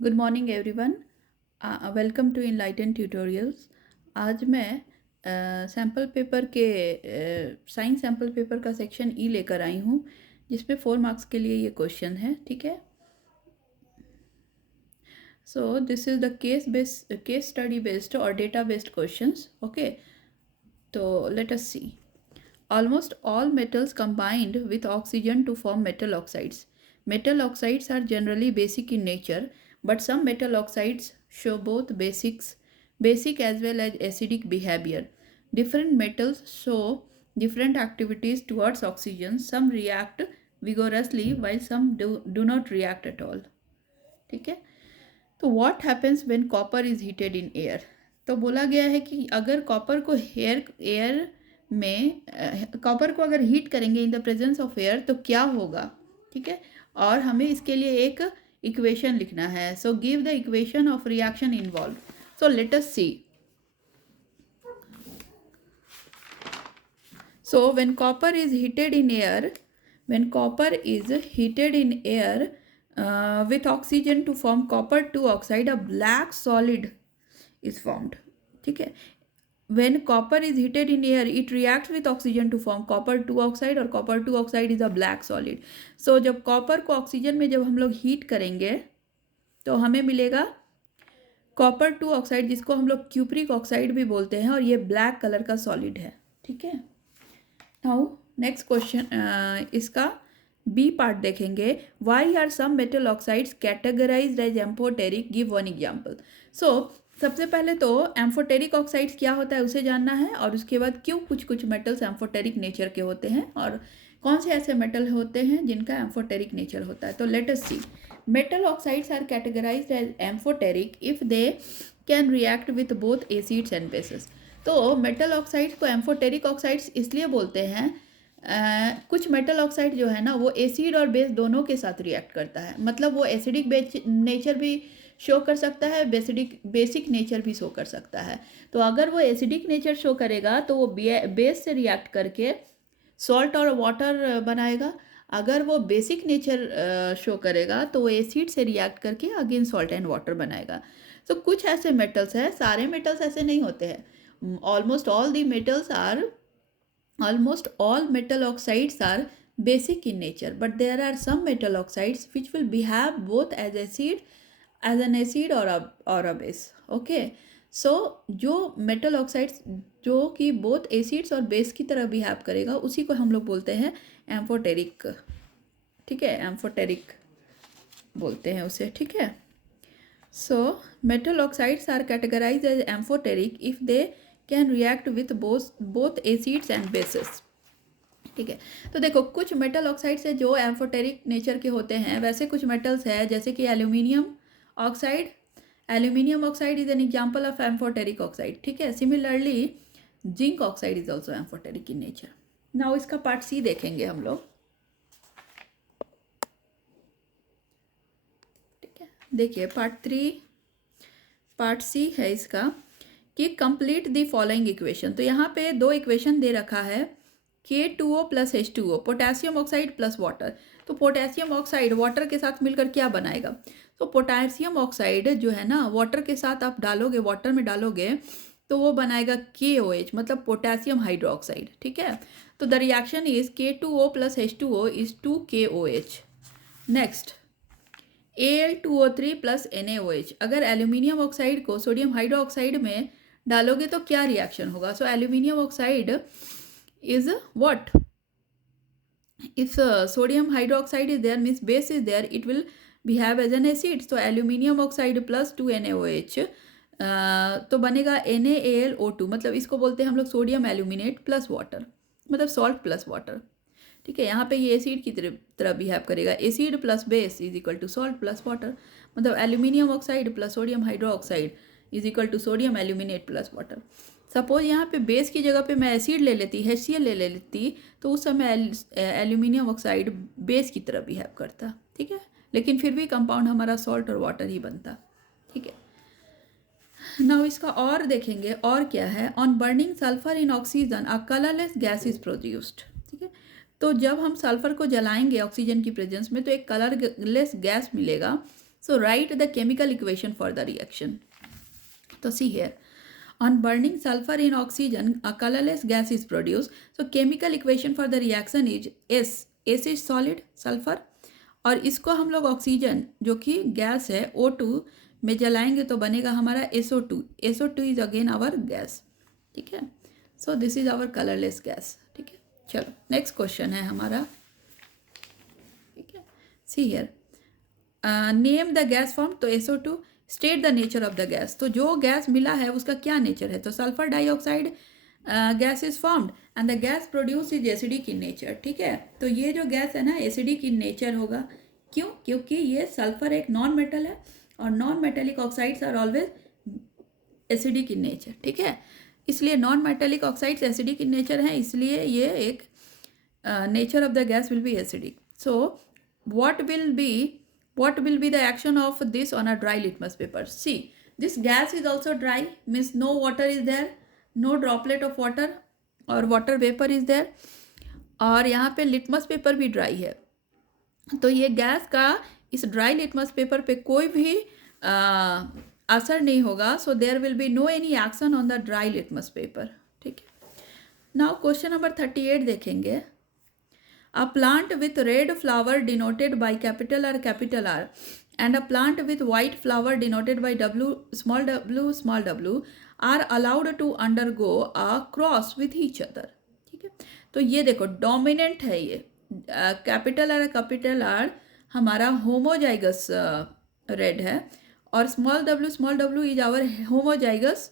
Good morning everyone. Welcome to enlighten tutorials. आज मैं sample paper के साइंस सैम्पल पेपर का सेक्शन ई लेकर आई हूँ, जिसमें 4 मार्क्स के लिए ये क्वेश्चन है। ठीक है, so this is the case study based और डेटा बेस्ड क्वेश्चंस। ओके, तो let us C. Almost all metals combined with oxygen to form metal oxides. Metal oxides are generally basic in nature, but some metal oxides show both basic as well as acidic behavior. Different metals show different activities towards oxygen. Some react vigorously while some do not react at all. ठीक है, तो what happens when copper is heated in air. तो बोला गया है कि अगर copper को एयर में कॉपर को अगर हीट करेंगे in the presence of air तो क्या होगा। ठीक है, और हमें इसके लिए एक इक्वेशन लिखना है। So give the equation of reaction involve. So let us see. So when copper is heated in air, with oxygen to form copper 2 oxide, a black solid is formed. ठीक है, when copper is heated in air, it reacts with oxygen to form copper 2 oxide, और copper 2 oxide is a black solid. So जब copper को oxygen में जब हम लोग heat करेंगे तो हमें मिलेगा कॉपर 2 ऑक्साइड, जिसको हम लोग क्यूप्रिक ऑक्साइड भी बोलते हैं, और ये ब्लैक कलर का सॉलिड है। ठीक है, नाउ नेक्स्ट क्वेश्चन, इसका बी पार्ट देखेंगे। Why are some metal oxides categorized as amphoteric, give one example. So सबसे पहले तो एम्फोटेरिक ऑक्साइड्स क्या होता है उसे जानना है, और उसके बाद क्यों कुछ कुछ मेटल्स एम्फोटेरिक नेचर के होते हैं, और कौन से ऐसे मेटल होते हैं जिनका एम्फोटेरिक नेचर होता है। तो let us see. Metal oxides are categorised as amphoteric if they can react with both acids and bases. तो मेटल ऑक्साइड्स को एम्फोटेरिक ऑक्साइड्स इसलिए बोलते हैं, कुछ मेटल ऑक्साइड जो है ना वो एसिड और बेस दोनों के साथ रिएक्ट करता है। मतलब वो एसिडिक नेचर भी शो कर सकता है, बेसिक नेचर भी शो कर सकता है। तो अगर वो एसिडिक नेचर शो करेगा तो वो बेस से रिएक्ट करके सॉल्ट और वाटर बनाएगा। अगर वो बेसिक नेचर शो करेगा तो वो एसिड से रिएक्ट करके अगेन सॉल्ट एंड वाटर बनाएगा। तो कुछ ऐसे मेटल्स हैं, सारे मेटल्स ऐसे नहीं होते हैं। almost all the metals are almost all metal oxides are basic in nature, but there are some metal oxides which will behave both as an acid or a base. Okay, so जो metal oxides जो कि both acids और base की तरह behave करेगा उसी को हम लोग बोलते हैं एम्फोटेरिक। ठीक है, एम्फोटेरिक बोलते हैं उसे। ठीक है, so metal oxides are categorized as amphoteric if they can react with both acids and basis. ठीक है, तो देखो कुछ मेटल ऑक्साइड्स है जो एम्फोटेरिक नेचर के होते हैं। वैसे कुछ मेटल्स है जैसे कि aluminium oxide is an example of amphoteric oxide. ठीक है, similarly zinc oxide is also amphoteric in nature. Now इसका पार्ट सी देखेंगे हम लोग। ठीक है, देखिए पार्ट सी है इसका कि कंप्लीट द फॉलोइंग इक्वेशन। तो यहाँ पे दो इक्वेशन दे रखा है, K2O plus H2O, potassium oxide plus water. तो पोटेशियम ऑक्साइड वाटर के साथ मिलकर क्या बनाएगा। तो पोटेशियम ऑक्साइड जो है ना वाटर के साथ आप डालोगे, वाटर में डालोगे तो वो बनाएगा KOH, मतलब पोटेशियम हाइड्रोक्साइड। ठीक है, तो the reaction is K2O plus H2O is 2KOH। Next Al2O3 plus NaOH। अगर एल्यूमिनियम ऑक्साइड को सोडियम हाइड्रोक्साइड में डालोगे तो क्या रिएक्शन होगा। So aluminium oxide is what, if sodium hydroxide is there means base is there, it will behave as an acid. तो aluminium oxide plus 2NaOH तो बनेगा NaAlO2, मतलब इसको बोलते हैं हम लोग सोडियम एल्यूमिनेट प्लस वाटर, मतलब सॉल्ट प्लस वाटर। ठीक है, यहाँ पे ये एसिड की तरह बिहेव करेगा। Acid plus base is equal to salt plus water, मतलब aluminium oxide plus sodium hydroxide is equal to sodium aluminate plus water. Suppose यहाँ पे बेस की जगह पे मैं एसिड ले लेती, HCl ले लेती, तो उस समय एल्यूमिनियम ऑक्साइड बेस की तरह बिहेव करता। ठीक है, लेकिन फिर भी कंपाउंड हमारा सॉल्ट और वाटर ही बनता। ठीक है, नाउ इसका और देखेंगे और क्या है। On burning sulphur in oxygen a colourless gas is produced. ठीक है, तो जब हम सल्फर को जलाएंगे ऑक्सीजन की प्रेजेंस में तो एक कलरलेस गैस मिलेगा। So write the chemical equation for the reaction. So see here, on burning sulfur in oxygen, a colorless gas is produced. So chemical equation for the reaction is S. S is solid sulfur, और इसको हम लोग oxygen जो कि gas है O2 में जलाएंगे तो बनेगा हमारा SO2. SO2 is again our gas. ठीक है, so this is our colourless gas. ठीक है, चलो नेक्स्ट क्वेश्चन है हमारा. ठीक है, see here, name the gas form. तो SO2. State the nature of the gas. तो जो गैस मिला है उसका क्या नेचर है. तो sulphur dioxide gas is formed and the gas produce is acidic in nature. ठीक है, तो ये जो गैस है ना एसिडिक इन नेचर होगा. क्यों? क्योंकि ये सल्फर एक नॉन मेटल है और non metallic oxides are always acidic in nature. ठीक है, इसलिए non metallic oxides acidic in nature हैं, इसलिए ये एक nature of the gas will be acidic. So what will be the action of this on a dry litmus paper. See, this gas is also dry, means no water is there, no droplet of water और water vapor is there, और यहाँ पे litmus paper भी dry है. तो ये gas का इस ड्राई लिटमस पेपर पे कोई भी असर नहीं होगा. So there will be no any action on the dry litmus paper. ठीक है, नाउ क्वेश्चन नंबर 38 देखेंगे. A plant with red flower denoted by capital R and a plant with white flower denoted by w small w are allowed to undergo a cross with each other. ठीक है, तो ये देखो dominant है ये capital R हमारा homozygous red है और small w is our homozygous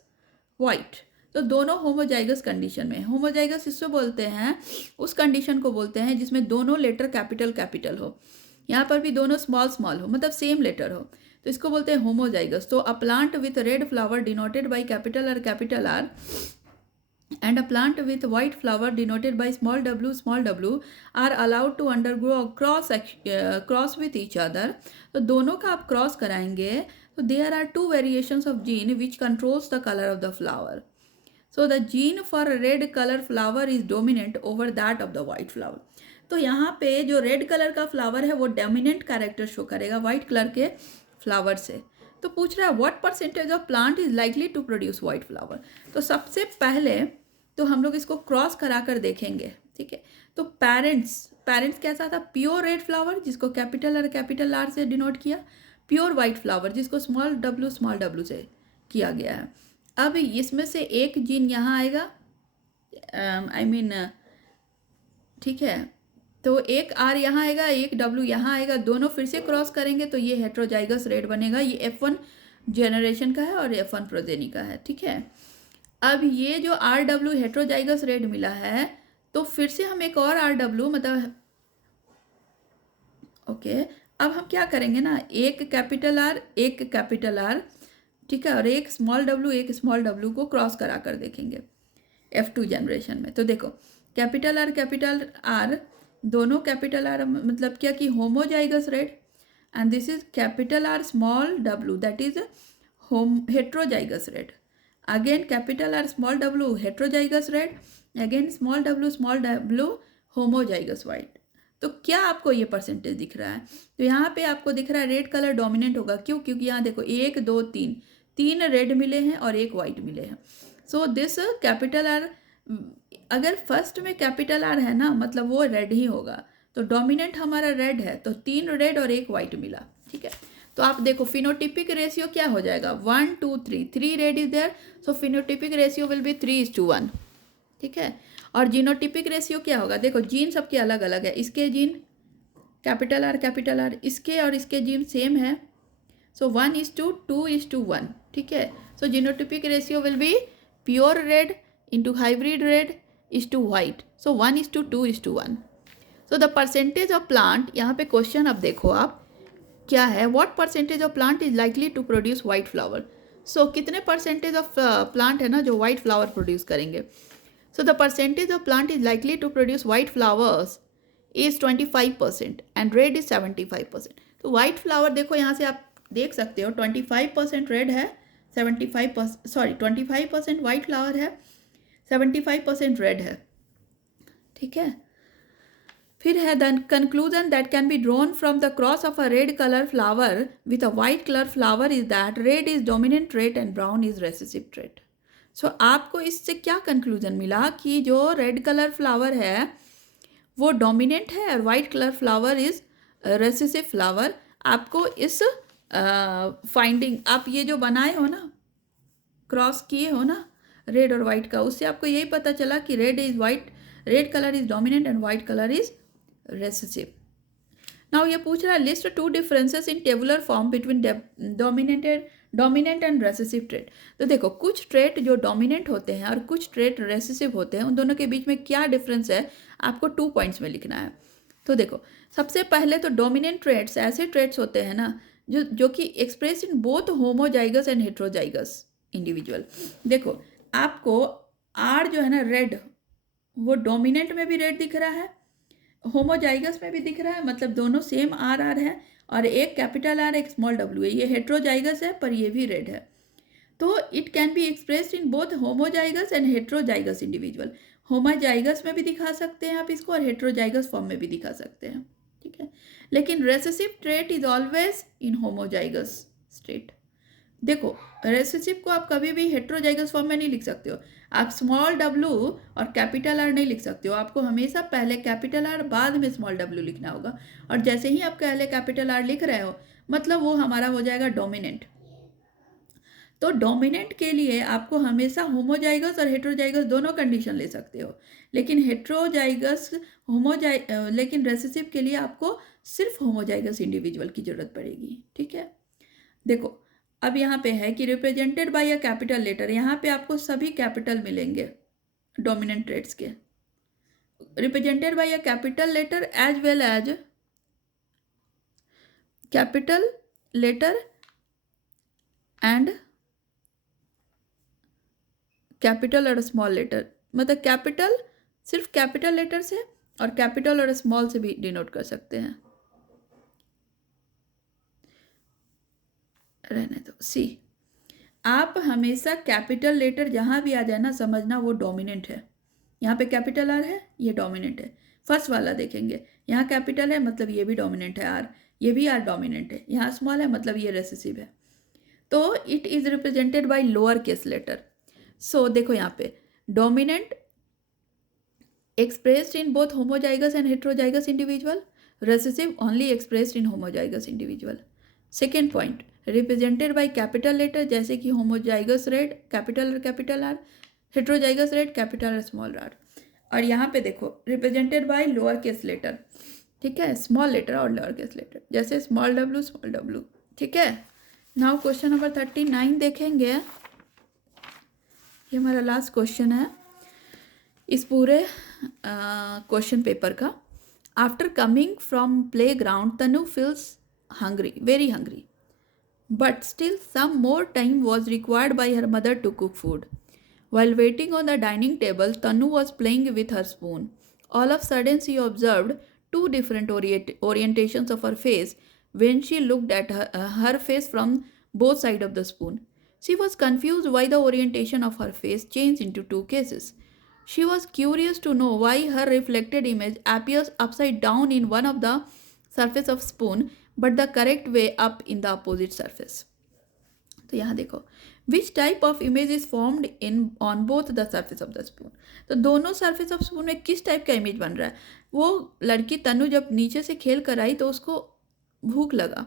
white. तो दोनों होमोजाइगस कंडीशन में. होमोजाइगस इसको बोलते हैं, उस कंडीशन को बोलते हैं जिसमें दोनों लेटर कैपिटल हो. यहाँ पर भी दोनों स्मॉल हो, मतलब सेम लेटर हो, तो इसको बोलते हैं होमोजाइगस. तो a plant with red flower denoted by capital R and a plant with white flower denoted by small w are allowed to undergo a cross with each other. तो दोनों का आप क्रॉस कराएंगे तो there are two variations of gene which controls the color of the flower. So the gene for red color flower is dominant over that of the white flower. तो यहाँ पे जो रेड कलर का flower है वो dominant character show करेगा white colour के flower से. तो पूछ रहा है what percentage of plant is likely to produce white flower. तो सबसे पहले तो हम लोग इसको क्रॉस करा कर देखेंगे. ठीक है, तो पेरेंट्स कैसा था, प्योर रेड फ्लावर जिसको कैपिटल आर से डिनोट किया, प्योर वाइट फ्लावर जिसको स्मॉल w से किया गया है. अब इसमें से एक जीन यहाँ आएगा, ठीक है, तो एक आर यहाँ आएगा, एक W यहाँ आएगा, दोनों फिर से क्रॉस करेंगे तो ये हेट्रोजाइगस रेड बनेगा. ये F1 जेनरेशन का है और F1 प्रोजेनी का है. ठीक है, अब ये जो RW हेट्रोजाइगस रेड मिला है तो फिर से हम एक और RW मतलब ओके. अब हम क्या करेंगे ना, एक कैपिटल आर ठीक है और एक स्मॉल w को क्रॉस करा कर देखेंगे F2 जनरेशन में. तो देखो कैपिटल आर दोनों कैपिटल आर मतलब क्या कि homozygous red and this is capital R small w that is heterozygous red. Again capital R small w heterozygous red, again small w homozygous white. तो क्या आपको ये परसेंटेज दिख रहा है. तो यहाँ पे आपको दिख रहा है रेड कलर डोमिनेंट होगा. क्यों? क्योंकि यहाँ देखो 1 2 3 रेड मिले हैं और एक वाइट मिले हैं. सो दिस कैपिटल आर, अगर फर्स्ट में कैपिटल आर है ना मतलब वो रेड ही होगा. तो डोमिनेंट हमारा रेड है तो 3 रेड और एक वाइट मिला. ठीक है, तो आप देखो फिनोटिपिक रेशियो क्या हो जाएगा 1 2 3 red is there. So phenotypic ratio will be 3:1. ठीक है, और जीनोटिपिक रेशियो क्या होगा, देखो जीन सबके अलग अलग है. इसके जीन कैपिटल आर इसके और इसके जीन सेम है. सो 1:2:1. ठीक है, so genotypic ratio will be pure red into hybrid red is to white. So 1:2:1. So the percentage of plant, यहाँ पे क्वेश्चन अब देखो आप क्या है, what percentage of plant is likely to produce white flower. So कितने percentage of plant है ना जो वाइट फ्लावर प्रोड्यूस करेंगे. So the percentage of plant is likely to produce white flowers is 25% and red is 75%. तो white flower देखो यहाँ से आप देख सकते हो 25% रेड है, 25% white flower है, 75% रेड है. ठीक है, फिर है the conclusion that can be drawn from the cross of a red colour flower with a white colour flower is that red is dominant trait and brown is recessive trait. So आपको इससे क्या conclusion मिला कि जो red colour flower है वो dominant है और white colour flower is recessive flower. आपको इस फाइंडिंग आप ये जो बनाए हो ना, क्रॉस किए हो ना रेड और वाइट का, उससे आपको यही पता चला कि red colour is dominant and white colour is recessive. Now ये पूछ रहा है list two differences in tabular form between dominant and recessive trait. तो देखो कुछ ट्रेट जो डोमिनेंट होते हैं और कुछ ट्रेट रेसेसिव होते हैं, उन दोनों के बीच में क्या डिफरेंस है आपको 2 पॉइंट्स में लिखना है। तो देखो सबसे पहले तो डोमिनेंट ट्रेट्स ऐसे ट्रेट्स होते हैं ना जो कि express in both homozygous and heterozygous individual. देखो आपको आर जो है ना रेड, वो डोमिनेंट में भी रेड दिख रहा है, होमोजाइगस में भी दिख रहा है, मतलब दोनों सेम आर है और एक कैपिटल आर एक स्मॉल डब्ल्यू है। ये हेट्रोजाइगस है पर ये भी रेड है। तो it can be expressed in both homozygous and heterozygous individual. Homozygous में भी दिखा सकते हैं आप इसको और हेट्रोजाइगस फॉर्म में भी दिखा सकते हैं, ठीक है। लेकिन recessive trait is always in homozygous state. देखो रेसेसिव को आप कभी भी हेट्रोजाइगस फॉर्म में नहीं लिख सकते हो। आप स्मॉल डब्ल्यू और कैपिटल आर नहीं लिख सकते हो, आपको हमेशा पहले कैपिटल आर बाद में स्मॉल डब्ल्यू लिखना होगा। और जैसे ही आप पहले कैपिटल आर लिख रहे हो मतलब वो हमारा हो जाएगा डोमिनेंट। तो डोमिनेंट के लिए आपको हमेशा होमोजाइगस और हेट्रोजाइगस दोनों कंडीशन ले सकते हो, लेकिन लेकिन रेसेसिव के लिए आपको सिर्फ होमोजाइगस इंडिविजुअल की जरूरत पड़ेगी, ठीक है। देखो अब यहाँ पे है कि represented by a capital letter, यहाँ पे आपको सभी कैपिटल मिलेंगे डोमिनेंट ट्रेट्स के। Represented by a capital letter as well as capital letter and capital और स्मॉल लेटर, मतलब कैपिटल सिर्फ कैपिटल लेटर से और कैपिटल और स्मॉल से भी डिनोट कर सकते हैं। रहने दो। सी आप हमेशा कैपिटल लेटर जहाँ भी आ जाए ना समझना वो डोमिनेंट है। यहाँ पे कैपिटल आर है, ये डोमिनेंट है। फर्स्ट वाला देखेंगे, यहाँ कैपिटल है मतलब ये भी डोमिनेंट है आर, ये भी आर डोमिनेंट है। यहाँ स्मॉल है मतलब ये रेसेसिव है। तो it is represented by lower case letter. So देखो यहाँ पे dominant expressed in both homozygous and heterozygous individual, recessive only expressed in homozygous individual. Second point, represented by capital letter जैसे कि homozygous red capital R, heterozygous red capital small R. और यहाँ पे देखो represented by lower case letter, ठीक है, small letter और lower case letter, जैसे स्मॉल डब्ल्यू, ठीक है। नाउ क्वेश्चन नंबर 39 देखेंगे। ये हमारा लास्ट क्वेश्चन है इस पूरे क्वेश्चन पेपर का। After coming from playground Tanu feels hungry, very hungry, but still some more time was required by her mother to cook food. While waiting on the dining table, Tanu was playing with her spoon. All of a sudden, she observed two different orientations of her face when she looked at her face from both sides of the spoon. She was confused why the orientation of her face changed into two cases. She was curious to know why her reflected image appears upside down in one of the surface of spoon, but the correct way up in the opposite surface. तो यहाँ देखो विच type of image is formed in on both the surface of the spoon. तो दोनों surface of spoon में किस type का image बन रहा है। वो लड़की तनु जब नीचे से खेल कर आई तो उसको भूख लगा,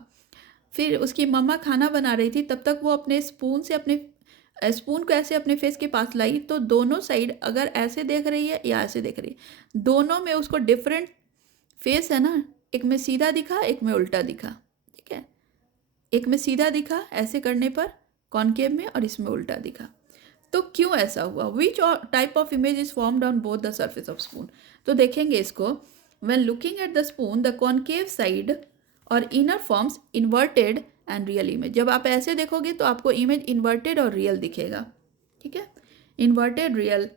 फिर उसकी मम्मा खाना बना रही थी, तब तक वो अपने स्पून को ऐसे अपने फेस के पास लाई, तो दोनों साइड अगर ऐसे देख रही है या ऐसे देख रही है, दोनों में उसको डिफरेंट फेस है ना, एक में सीधा दिखा एक में उल्टा दिखा, ठीक है, एक में सीधा दिखा ऐसे करने पर कॉनकेव में और इसमें उल्टा दिखा। तो क्यों ऐसा हुआ। Which type of image is formed on both the surface of spoon. तो देखेंगे इसको, when looking at the spoon the concave side और inner forms inverted and real image. जब आप ऐसे देखोगे तो आपको इमेज इन्वर्टेड और रियल दिखेगा, ठीक है, inverted real,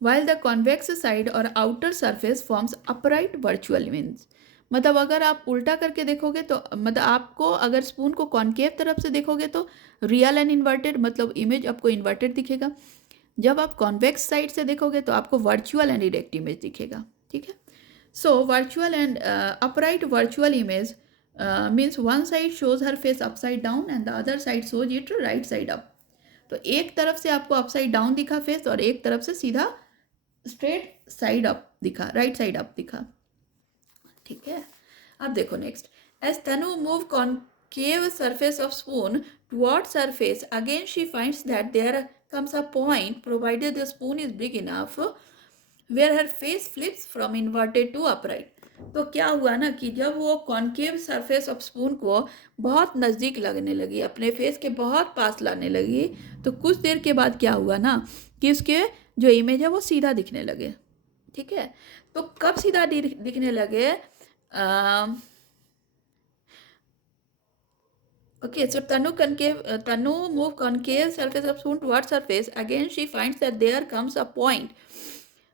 while the convex side और outer surface forms upright virtual image. मतलब अगर आप उल्टा करके देखोगे तो मतलब आपको अगर स्पून को कॉनकेव तरफ से देखोगे तो रियल एंड इन्वर्टेड, मतलब इमेज आपको इन्वर्टेड दिखेगा। जब आप कॉन्वेक्स साइड से देखोगे तो आपको वर्चुअल एंड इरेक्ट इमेज दिखेगा, ठीक है। So virtual and upright virtual image means one side shows her face upside down and the other side shows it right side up. तो एक तरफ से आपको अपसाइड डाउन दिखा फेस और एक तरफ से सीधा स्ट्रेट साइड अप दिखा, राइट साइड अप दिखा, ठीक है। अब देखो next, as Tanu move concave surface of spoon towards her face, again she finds that there comes a point, provided the spoon is big enough, where her face flips from inverted to upright. तो क्या हुआ ना कि जब वो concave surface of spoon को बहुत नज़दीक लगने लगी, अपने फेस के बहुत पास लाने लगी, तो कुछ देर के बाद क्या हुआ ना कि उसके जो इमेज है वो सीधा दिखने लगे, ठीक है। तो कब सीधा दिखने लगे? Okay, so Tanu move concave surface of spoon towards her face. Again, she finds that there comes a point.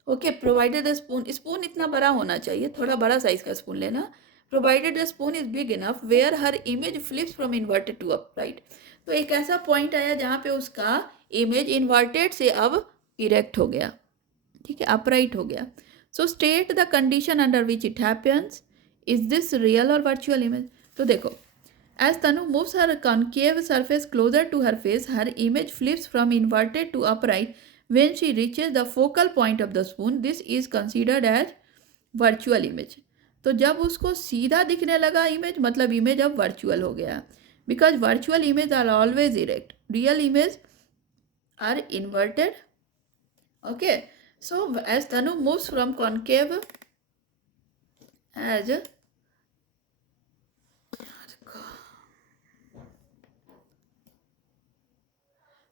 Okay, provided the spoon इतना बड़ा होना चाहिए, थोड़ा बड़ा साइज का स्पून लेना. Provided the spoon is big enough where her image flips from inverted to upright. तो एक ऐसा पॉइंट आया जहाँ पे उसका इमेज इन्वर्टेड से अब इरेक्ट हो गया, ठीक है, अपराइट हो गया. So state the condition under which it happens. Is this real और वर्चुअल इमेज? तो देखो, as Tanu moves her concave surface closer to her face, her image flips from inverted to upright when she reaches the focal point of the spoon. This is considered as virtual image. तो जब उसको सीधा दिखने लगा image, मतलब image अब virtual हो गया. Because virtual image are always erect, real image are inverted. Okay, so as Tanu moves from concave as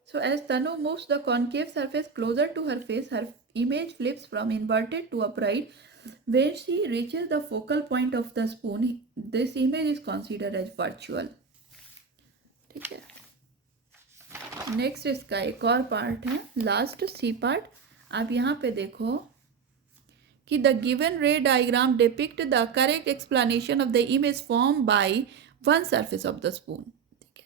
So as Tanu moves the concave surface closer to her face, her image flips from inverted to upright. When she reaches the focal point of the spoon, this image is considered as virtual. ठीक है. Next इसका एक और part है, last C part. आप यहाँ पे देखो कि द गिवन रे diagram depict the correct explanation of the image form by one surface of the spoon. ठीक है,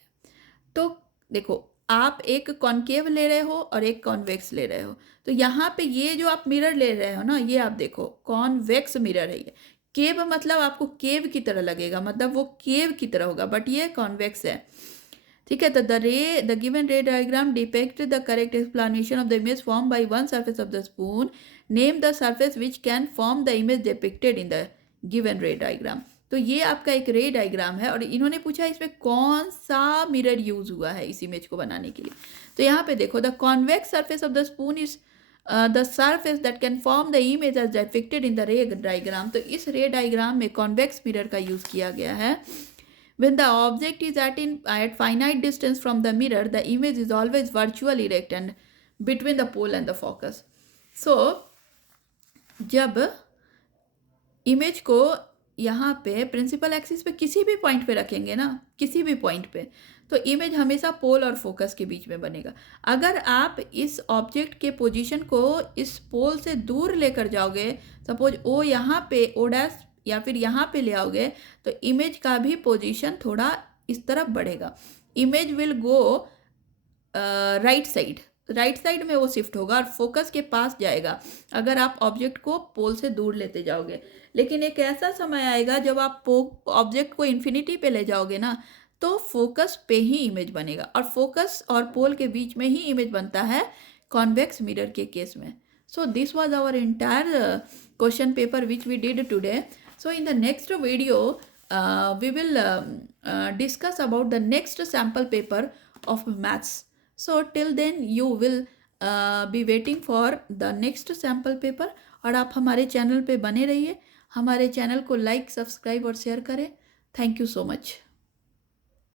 तो देखो आप एक कॉन्केव ले रहे हो और एक कॉन्वेक्स ले रहे हो. तो यहाँ पे ये जो आप मिरर ले रहे हो ना, ये आप देखो कॉन्वेक्स मिरर है. ये केव मतलब आपको केव की तरह लगेगा, मतलब वो केव की तरह होगा, बट ये कॉन्वेक्स है, ठीक है. तो द गिवन रे diagram depict the correct explanation of the image form by one surface of the spoon. Name the surface which can form the image depicted in the given रे diagram. तो ये आपका एक रे डायग्राम है और इन्होंने पूछा इसमें कौन सा मिरर यूज हुआ है इस इमेज को बनाने के लिए. तो यहाँ पे देखो, the convex surface of the spoon is the surface that can form the image as depicted in the ray diagram. तो इस रे डायग्राम में कॉन्वेक्स मिरर का यूज किया गया है. When the object is at finite distance from the mirror, the image is always virtually erect and between the pole and the focus. So जब image को यहाँ पे प्रिंसिपल एक्सिस पे किसी भी पॉइंट पे रखेंगे ना, किसी भी पॉइंट पे, तो इमेज हमेशा पोल और फोकस के बीच में बनेगा. अगर आप इस ऑब्जेक्ट के पोजीशन को इस पोल से दूर लेकर जाओगे, सपोज ओ यहाँ पे ओ डैश या फिर यहाँ पे ले आओगे, तो इमेज का भी पोजीशन थोड़ा इस तरफ बढ़ेगा. Image will go right side में वो शिफ्ट होगा और फोकस के पास जाएगा अगर आप ऑब्जेक्ट को पोल से दूर लेते जाओगे. लेकिन एक ऐसा समय आएगा जब आप ऑब्जेक्ट को इन्फिनिटी पे ले जाओगे ना, तो फोकस पे ही इमेज बनेगा और फोकस और पोल के बीच में ही इमेज बनता है कॉन्वेक्स मिरर के केस में. So this was our entire question paper which we did today. So in the next video, we will discuss about the next sample paper of maths. So till then you will be waiting for the next sample paper. और आप हमारे channel पे बने रहिए, हमारे channel को like, subscribe और share करें. Thank you so much.